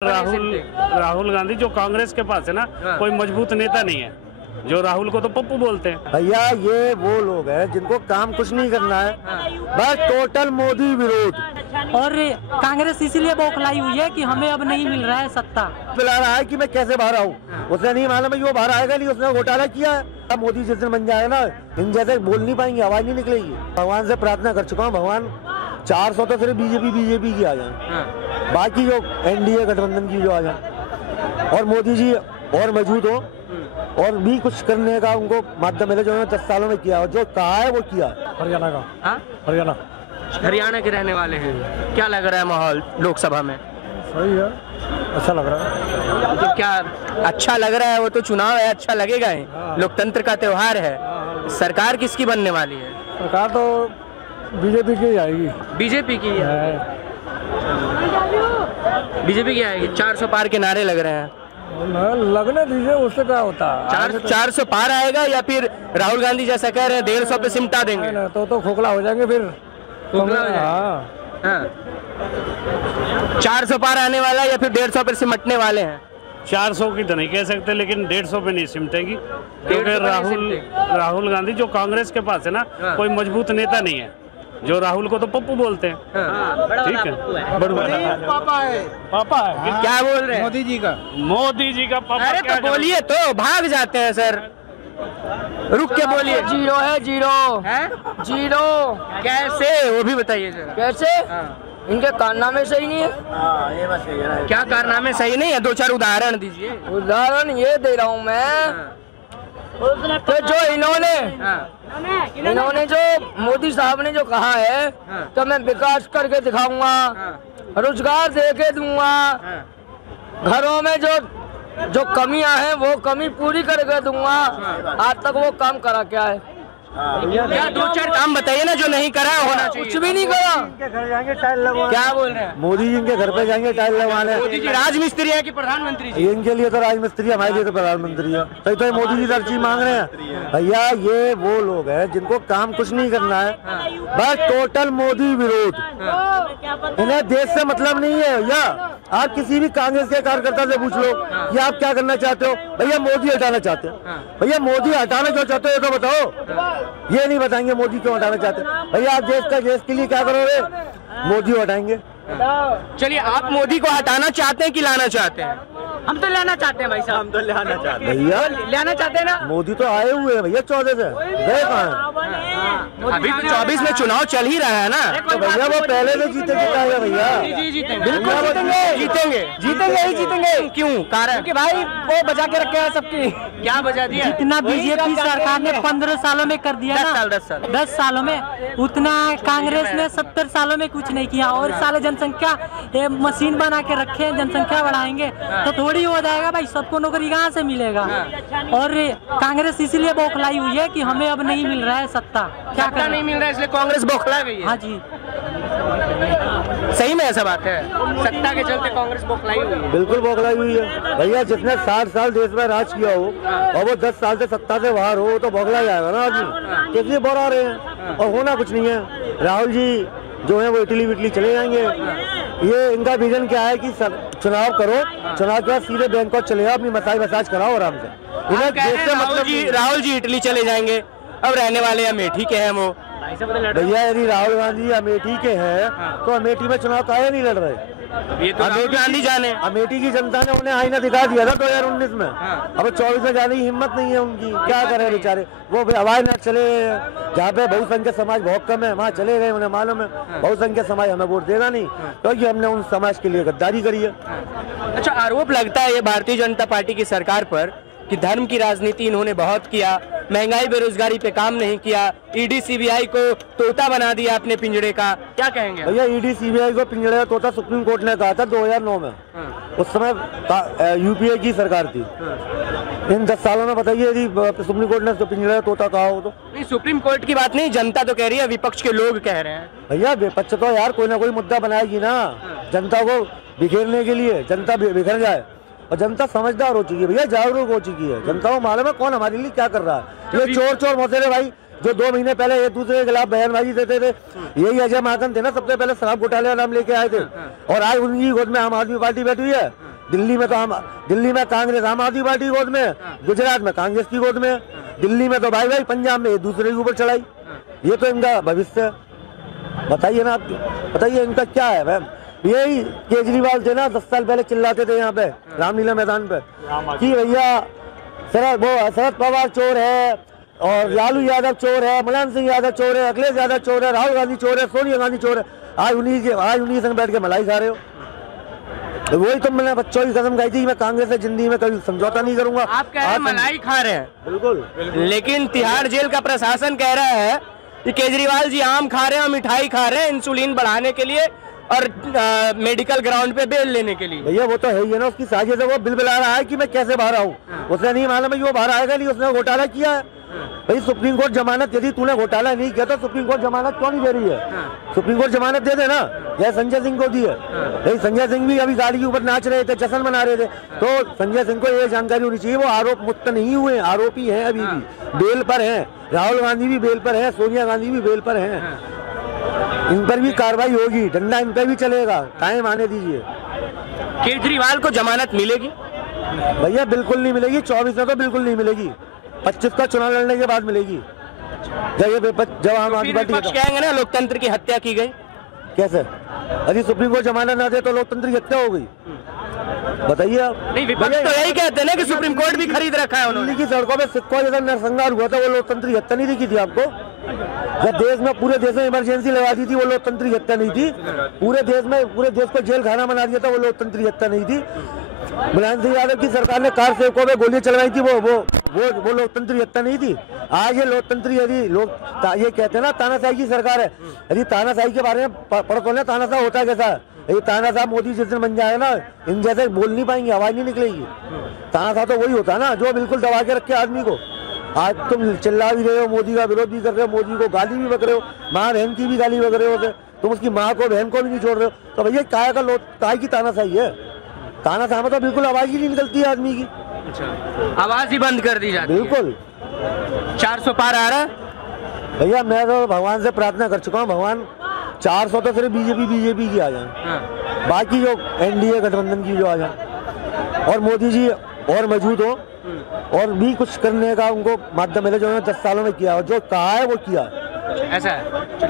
राहुल गांधी जो कांग्रेस के पास है ना, कोई मजबूत नेता नहीं है। जो राहुल को तो पप्पू बोलते हैं। भैया ये वो लोग हैं जिनको काम कुछ नहीं करना है, बस टोटल मोदी विरोध। और कांग्रेस इसीलिए बौखलाई हुई है कि हमें अब नहीं मिल रहा है सत्ता। बुला रहा है कि मैं कैसे बाहर आऊँ, उसे नहीं मालूम है कि वो बाहर आएगा नहीं, उसने घोटाला किया है। अब मोदी जिस दिन बन जाएगा ना, इन जैसे बोल नहीं पाएंगे, आवाज नहीं निकलेगी। भगवान से प्रार्थना कर चुका हूँ, भगवान 400 तो सिर्फ बीजेपी की आ जाए, बाकी जो एनडीए गठबंधन की जो आ जाए, और मोदी जी और मौजूद हो और भी कुछ करने का उनको माध्यम मिले जो उन्होंने 10 सालों में किया और जो कहा है वो किया। हरियाणा का हरियाणा के रहने वाले हैं। क्या लग रहा है माहौल लोकसभा में? सही है, अच्छा लग रहा है। तो क्या अच्छा लग रहा है? वो तो चुनाव है, अच्छा लगेगा ही। लोकतंत्र का त्योहार है। सरकार किसकी बनने वाली है? सरकार तो बीजेपी की आएगी। बीजेपी की है। बीजेपी की आएगी। 400 पार के नारे लग रहे हैं। लगने दीजिए, उससे क्या होता है। 400 पार आएगा या फिर राहुल गांधी जैसा कह रहे हैं 150 पे सिमटा देंगे? तो खोखला हो जाएंगे फिर। खोखला हो जाएंगे। हाँ। 400 पार आने वाला या फिर 150 पे सिमटने वाले हैं? 400 की तो नहीं कह सकते, लेकिन 150 पे नहीं सिमटेगी, क्योंकि राहुल गांधी जो कांग्रेस के पास है ना, कोई मजबूत नेता नहीं है। जो राहुल को तो पप्पू बोलते हैं। ठीक है, पापा है। क्या बोल रहे हैं? मोदी जी का पापा। अरे तो बोलिए, तो भाग जाते हैं सर। रुक के बोलिए। जीरो है, जीरो कैसे, वो भी बताइए सर। कैसे? इनके कारनामे सही नहीं है। ये बात सही है। क्या कारनामे सही नहीं है? 2-4 उदाहरण दीजिए। उदाहरण ये दे रहा हूँ मैं कि जो इन्होंने जो मोदी साहब ने जो कहा है कि मैं विकास करके दिखाऊंगा, रोजगार दे के दूंगा, घरों में जो कमियां हैं वो कमी पूरी करके दूंगा, आज तक वो काम करा क्या है? क्या 2-4 काम बताइए ना जो नहीं करा होना चाहिए। कुछ भी नहीं करा। इनके घर जाएंगे टाइल लगवाने। क्या बोल रहे हैं? मोदी जी इनके घर पे जाएंगे टाइल लगवाने। मोदी जी राजमिस्त्री है कि प्रधानमंत्री जी? इनके लिए तो राजमिस्त्री, हमारे लिए तो प्रधानमंत्री है। तो मोदी जी हर चीज मांग रहे हैं। भैया ये वो लोग हैं जिनको काम कुछ नहीं करना है, बस टोटल मोदी विरोध। इन्हें देश से मतलब नहीं है। भैया आप किसी भी कांग्रेस के कार्यकर्ता से पूछ लो कि आप क्या करना चाहते हो, भैया मोदी हटाना चाहते हो। भैया मोदी हटाना क्यों चाहते हो तो बताओ, ये नहीं बताएंगे मोदी क्यों हटाना चाहते हैं। भैया आप देश के लिए क्या करोगे? मोदी को हटाएंगे। चलिए, आप मोदी को हटाना चाहते हैं कि लाना चाहते हैं? हम तो लेना चाहते हैं भाई साहब। हम तो लाना चाहते हैं। भैया लेना चाहते हैं ना। मोदी तो आए हुए हैं भैया 14 से, गए कहाँ हैं? अभी तो 24 में चुनाव चल ही रहा है ना। तो भैया वो पहले से जीते जिताएगा भैया। बिल्कुल जीतेंगे। क्यों? कारण कि भाई वो बचा के रखे हैं सबकी। क्या बचा दिया? जितना बीजेपी सरकार ने 15 सालों में कर दिया ना, 10 सालों में, उतना कांग्रेस ने 70 सालों में कुछ नहीं किया। और साले जनसंख्या मशीन बना के रखे हैं, जनसंख्या बढ़ाएंगे तो थोड़ी हो जाएगा भाई, सबको नौकरी कहाँ से मिलेगा? और कांग्रेस इसीलिए बौखलाई हुई है कि हमें अब नहीं मिल रहा है सत्ता। क्या सत्ता नहीं मिल रहा है इसलिए कांग्रेस बौखला गई है। हाँ जी, सही में ऐसा बात है। सत्ता के चलते कांग्रेस बौखलाई हुई है। बिल्कुल बौखलाई हुई है भैया। जिसने 60 साल देश में राज किया हो और वो 10 साल से सत्ता से बाहर हो तो बौखला जाएगा ना आदमी। इसलिए बोला रहे हैं और होना कुछ नहीं है। राहुल जी जो है वो इटली चले जाएंगे। ये इनका विजन क्या है कि चुनाव करो, चुनाव के बाद सीधे बैंकॉक चले जाओ, अपनी मसाज कराओ आराम से। इन्हें देश से मतलब राहुल जी इटली चले जाएंगे, अब रहने वाले अमेठी के हैं वो। भैया यदि राहुल गांधी अमेठी के हैं तो अमेठी में चुनाव काहे नहीं लड़ रहे? ये तो राहुल गांधी जाने। अमेठी की जनता ने उन्हें आईना दिखा दिया था 2019 में। अब 24 में जाने की हिम्मत नहीं है उनकी। क्या करें बेचारे, वो हवाई न चले जहाँ पे बहुसंख्यक समाज बहुत कम है, वहाँ चले गए। उन्हें मालूम है बहुसंख्यक समाज हमें वोट देगा नहीं, क्योंकि हमने उन समाज के लिए गद्दारी करी है। अच्छा, आरोप लगता है ये भारतीय जनता पार्टी की सरकार पर कि धर्म की राजनीति इन्होंने बहुत किया, महंगाई बेरोजगारी पे काम नहीं किया, ईडी सीबीआई को तोता बना दिया अपने पिंजड़े का। क्या कहेंगे? भैया ईडी सीबीआई को पिंजड़े का तोता सुप्रीम कोर्ट ने कहा था 2009 में। उस समय यूपीए की सरकार थी। इन 10 सालों में बताइए यदि सुप्रीम कोर्ट ने पिंजड़े का तोता कहा हो तो? नहीं, सुप्रीम कोर्ट की बात नहीं, जनता तो कह रही है, विपक्ष के लोग कह रहे हैं। भैया विपक्ष तो यार कोई ना कोई मुद्दा बनाएगी ना जनता को बिखेरने के लिए। जनता बिखर जाए और जनता समझदार हो चुकी है भैया, जागरूक हो चुकी है। जनता को मालूम है कौन हमारे लिए क्या कर रहा है। ये चोर मौतेरे भाई जो 2 महीने पहले एक दूसरे के खिलाफ बयानबाजी देते थे, यही अजय माकन थे ना, सबसे पहले शराब घोटाले का नाम लेके आए थे। और आज उनकी गोद में आम आदमी पार्टी बैठी हुई है। दिल्ली में कांग्रेस आम आदमी पार्टी की गोद में है, गुजरात में कांग्रेस की गोद में है, दिल्ली में तो भाई पंजाब में एक दूसरे के ऊपर चढ़ाई। ये तो इनका भविष्य है। बताइए ना, आप बताइए इनका क्या है मैम। यही केजरीवाल थे ना 10 साल पहले चिल्लाते थे यहाँ पे रामलीला मैदान पे कि भैया शरद पवार चोर है और लालू यादव चोर है, मुलायम सिंह यादव चोर है, अखिलेश यादव चोर है, राहुल गांधी चोर है, सोनिया गांधी चोर है। आज उन्हीं संग बैठ के मलाई खा रहे हो। तो वही तो मैंने बच्चों की कसम खाई थी, मैं कांग्रेस से जिंदगी में कभी समझौता नहीं करूंगा। आप कह रहे हैं मलाई खा रहे हैं, बिल्कुल, लेकिन तिहाड़ जेल का प्रशासन कह रहा है कि केजरीवाल जी आम खा रहे हैं और मिठाई खा रहे हैं इंसुलिन बढ़ाने के लिए और मेडिकल ग्राउंड पे बेल लेने के लिए। भैया वो तो है ही है ना, उसकी साजिश है। वो बिल बिला रहा है कि मैं कैसे बाहर आऊँ, उसे नहीं मालूम है कि वो बाहर आएगा नहीं, उसने घोटाला किया है। भाई सुप्रीम कोर्ट जमानत, यदि तूने घोटाला नहीं किया तो सुप्रीम कोर्ट जमानत क्यों नहीं दे रही है? सुप्रीम कोर्ट जमानत दे देना, जैसे संजय सिंह को दी है। भाई संजय सिंह भी अभी गाड़ी के ऊपर नाच रहे थे, जश्न मना रहे थे, तो संजय सिंह को ये जानकारी होनी चाहिए वो आरोप मुक्त नहीं हुए, आरोपी हैं, अभी भी बेल पर हैं। राहुल गांधी भी बेल पर है, सोनिया गांधी भी बेल पर हैं। इन पर भी कार्रवाई होगी, डंडा इन पर भी चलेगा, टाइम आने दीजिए। केजरीवाल को जमानत मिलेगी? भैया बिल्कुल नहीं मिलेगी, 24 में तो बिल्कुल नहीं मिलेगी, 25 का चुनाव लड़ने के बाद मिलेगी। जब आम आदमी पार्टी कहेंगे ना लोकतंत्र की हत्या की गई, कैसे? यदि सुप्रीम कोर्ट जमानत ना दे तो लोकतंत्र की हत्या हो गई? बताइए आप। नहीं, विपक्ष तो यही कहते हैं ना कि सुप्रीम कोर्ट भी खरीद रखा है उन्होंने। दिल्ली की सड़कों में सिक्कों जैसा नरसंहार हुआ था, वो लोकतंत्र की हत्या नहीं दिखी थी आपको? जब देश में पूरे देश में इमरजेंसी लगा दी थी, वो लोकतंत्र की हत्या नहीं थी? पूरे देश को जेल खाना बना दिया था, वो लोकतंत्र की हत्या नहीं थी? मुलायम सिंह यादव की सरकार ने कार सेवकों में गोलियां चलवाई थी, वो लोकतंत्र की हत्या नहीं थी? आज ये लोकतंत्र, यदि लोग ये कहते हैं ना तानाशाही की सरकार है, यदि तानाशाही के बारे में पढ़ो ना, तानाशाह होता कैसा है? ये तानाशाह मोदी जिस दिन बन जाए ना, इन जैसे बोल नहीं पाएंगे, आवाज नहीं निकलेगी। तानाशाह तो वही होता है ना जो बिल्कुल दबा के रखे आदमी को। आज तुम चिल्ला भी रहे हो, मोदी का विरोध भी कर रहे हो, मोदी को गाली भी बक रहे हो, माँ बहन की भी गाली बक रहे हो, तुम उसकी माँ को बहन को भी नहीं छोड़ रहे हो, तो भैया काय की तानाशाही है? तानाशाह में तो बिल्कुल आवाज ही नहीं निकलती है आदमी की। अच्छा, आवाज ही बंद कर दी जाती है। बिल्कुल। 400 पार आ रहा है भैया, मैं तो भगवान से प्रार्थना कर चुका हूँ, भगवान 400 तो सिर्फ बीजेपी की आ जाए, बाकी जो एनडीए गठबंधन की जो आ जाए, और मोदी जी और मौजूद हो और भी कुछ करने का उनको माध्यम मिले, जो उन्होंने 10 सालों में किया और जो कहा है वो किया है। ऐसा है।